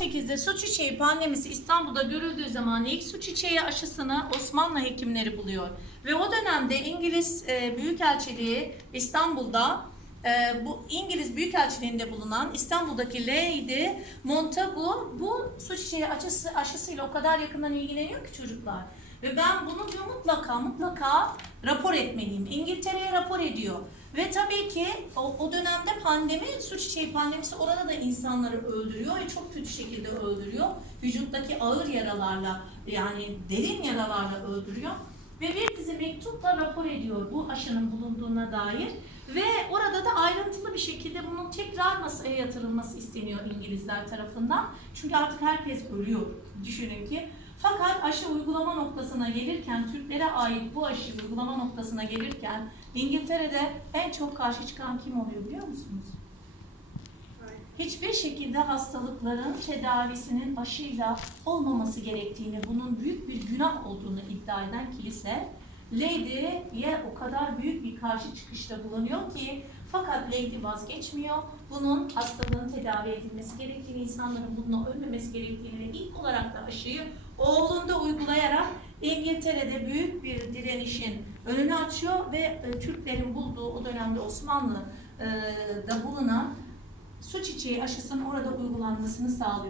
2018'de su çiçeği pandemisi İstanbul'da görüldüğü zaman ilk su çiçeği aşısını Osmanlı hekimleri buluyor. Ve o dönemde İngiliz e, Büyükelçiliği İstanbul'da e, bu İngiliz Büyükelçiliğinde bulunan İstanbul'daki Lady Montagu bu su çiçeği aşısı, aşısıyla o kadar yakından ilgileniyor ki çocuklar. Ve ben bunu diyor mutlaka mutlaka rapor etmeliyim. İngiltere'ye rapor ediyor. Ve tabii ki o, o dönemde pandemi, su çiçeği pandemisi orada da insanları öldürüyor ve çok kötü şekilde öldürüyor. Vücuttaki ağır yaralarla yani derin yaralarla öldürüyor. Ve bir dizi mektupla rapor ediyor bu aşının bulunduğuna dair. Ve orada da ayrıntılı bir şekilde bunun tekrar masaya yatırılması isteniyor İngilizler tarafından. Çünkü artık herkes ölüyor. Düşünün ki fakat aşı uygulama noktasına gelirken, Türklere ait bu aşı uygulama noktasına gelirken İngiltere'de en çok karşı çıkan kim oluyor biliyor musunuz? Hiçbir şekilde hastalıkların tedavisinin aşıyla olmaması gerektiğini, bunun büyük bir günah olduğunu iddia eden kilise, Lady'ye o kadar büyük bir karşı çıkışta bulunuyor ki fakat Lady vazgeçmiyor. Bunun hastalığın tedavi edilmesi gerektiğini, insanların bununla ölmemesi gerektiğini ve ilk olarak da aşıyı oğlunda uygulayarak İngiltere'de büyük bir direnişin önünü açıyor ve e, Türklerin bulduğu o dönemde Osmanlı'da bulunan su çiçeği aşısının orada uygulanmasını sağlıyor.